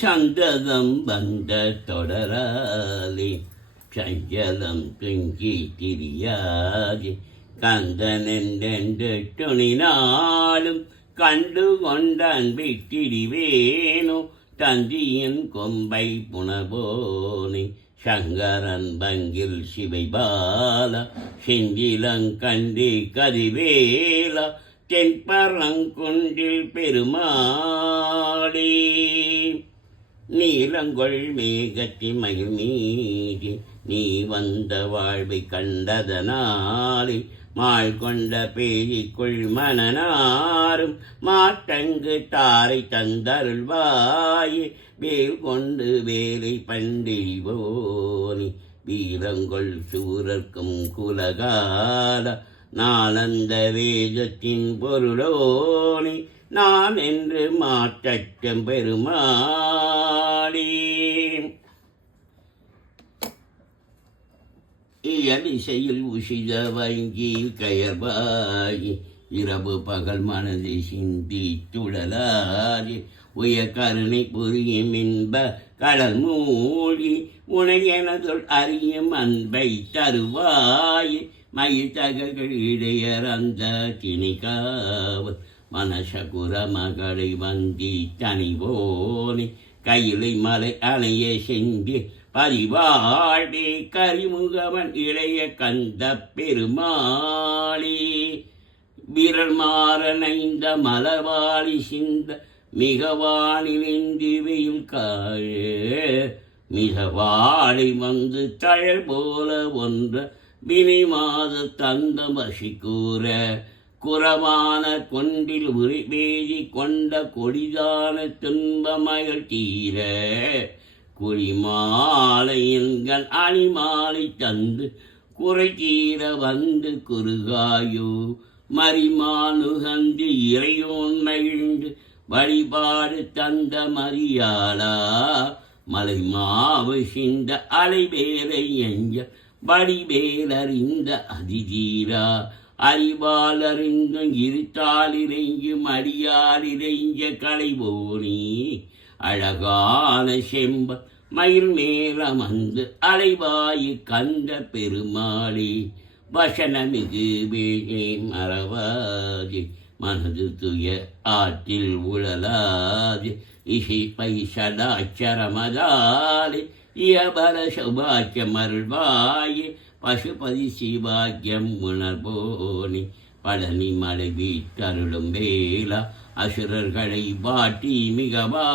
சந்ததம் வந்த தொடராலே சஞ்சலம் துங்கி திரியாதே கந்தனென்றென்று துணினாலும் கண்டு கொண்டான் விட்டிடிவேனோ தந்தியின் கொம்பை புனபோனே சங்கரன் பங்கில் சிவைபால செஞ்சிலங்கண்டி கதிவேலா தென்பரங்குன்றில் பெருமாளே நீலங்கொள் மேகத்தி மயில் மீதி நீ வந்த வாழ்வை கண்டதனாலே மாள் கொண்ட பேய்க்குள் மனநாரும் மாட்டங்கு தாரை தந்தருள்வாயே வேல் கொண்டு வேலை பண்டிவோனி வீரங்கொள் சூரர்க்கும் குலகால நாளந்த வேதத்தின் பொருளோனி நான் என்று மாற்றச்சம் பெருமாளே இயலிசையில் உசித வங்கியில் கயர்வாயி இரவு பகல் மனதை சிந்தி துழலாரி உய கருணை புரியும் இன்ப கடல் மூழ்கி உனையெனதொல் அறியும் அன்பை தருவாய் மயில் தககள் இடையறந்த திணிகாவல் மனசகுர மகளை வந்தி தனிவோனி கையிலை மலை அணைய செஞ்சு பரிவாழே கரிமுகவன் இளைய கந்த பெருமாளே விரல் மாறனைந்த மலர்வாளி சிந்த மிகவானிலின்றி வெயில் காழே மிகவாளி வந்து தழல் போல ஒன்ற வினை மாத தந்த வசி கூற குறவான கொண்டில் உரிபேதி கொண்ட கொடிதான துன்பமயல் தீர குறிமாலையன்கள் அணிமாலை தந்து குறை தீர வந்து குறுகாயோ மரிமானுகந்து இறையோன் மகிழ்ந்து வழிபாடு தந்த மரியாளா மலை மாவு சிந்த அலைவேலை எஞ்ச வடிவேலறிந்த அதிதீரா அறிவாலறிந்தும் இருத்தாலிரைஞ்சும் அடியாலிரைஞ்ச கலைவோனி அழகான செம்ப மயில் மேலமந்து அலைவாயு கந்த பெருமாளே வசனமிகு வேகே மறவாதே மனது துய ஆற்றில் உழலாதே இசைப்பை சதாச்சரமதாலே இயபல சௌபாக்கியம் அருள்வாயே பசுபதி சிவாக்கியம் உணர்வோனி பழனி மலை வீட்டருளும் வேலா அசுரர்களை வாட்டி மிகவா